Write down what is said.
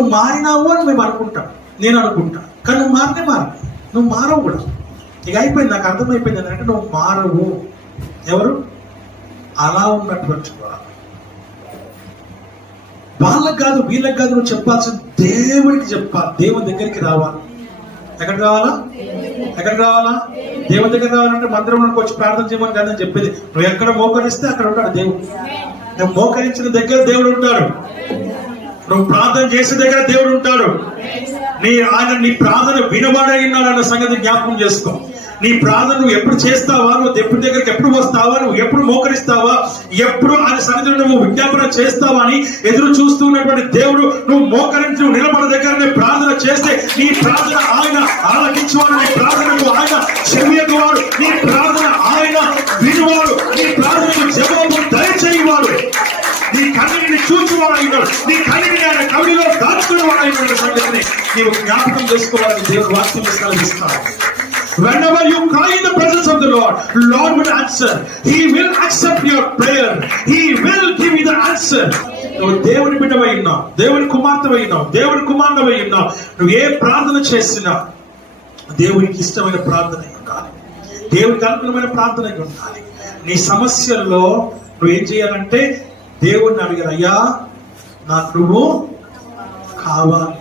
నువ్వు మారినావు అని మేము అనుకుంటాం, నేను అనుకుంటా, కానీ నువ్వు నువ్వు మారవు కూడా. ఇక అయిపోయింది, నాకు అర్థమైపోయింది అంటే నువ్వు మారవు. ఎవరు అలా ఉన్నటువంటి వాళ్ళకి కాదు వీళ్ళకి కాదు, నువ్వు చెప్పాల్సిన దేవుడికి చెప్పాలి. దేవుని దగ్గరికి రావాలి. ఎక్కడికి రావాలా? దేవుని దగ్గర రావాలంటే మందిరంలోకి వచ్చి ప్రార్థన చేయమని కాదని చెప్పేది. నువ్వు ఎక్కడ మోకరిస్తే అక్కడ ఉంటాడు దేవుడు. నువ్వు మోకరించిన దగ్గర దేవుడు ఉంటాడు. నువ్వు ప్రార్థన చేసే దగ్గర దేవుడు ఉంటాడు. ఆయన నీ ప్రార్థన వినబడే ఉన్నాడు అన్న సంగతి జ్ఞాపకం చేసుకో. నీ ప్రార్థన నువ్వు ఎప్పుడు చేస్తావా, నువ్వు దేవుడి దగ్గరికి ఎప్పుడు వస్తావా, నువ్వు ఎప్పుడు మోకరిస్తావా, ఎప్పుడు ఆయన సన్నిధిలో నువ్వు విజ్ఞాపన చేస్తావా అని ఎదురు చూస్తున్నటువంటి దేవుడు, నువ్వు మోకరించి నిలబడ దగ్గర ప్రార్థన చేస్తే నీ ప్రార్థన ఆయన ఆలకించువాడు, నీ ప్రార్థనకు ఆయన చెవియగువాడు, నీ ప్రార్థన ఆయన వినువాడు, నీ ప్రార్థనకు జవాబు దయచేయవాడు, నీ కన్నిని చూచువాడు అయినాడు, నీ కన్నిని ఆయన కవిలో దాచుకునేవాడు అయిన సంగతిని నీవు జ్ఞాపకం చేసుకోవాలని దేవుడు వాక్యం సెలవిస్తాడు. Whenever you cry in the presence of the Lord will answer. He will accept your prayer. He will give you the answer. నువ్వు దేవుని బిడ్డవై ఉన్నావు, దేవుని కుమార్తెవై ఉన్నావు, దేవుని కుమారుడవై ఉన్నావు. నువ్వు ఏ ప్రార్థన చేసినా దేవునికి ఇష్టమైన ప్రార్థన ఉండాలి, దేవునికి అనుకూలమైన ప్రార్థన ఉండాలి. నీ సమస్యల్లో నువ్వు ఏం చేయాలంటే దేవుణ్ణి అడిగారు, అయ్యా నాకు నువ్వు కావాలి.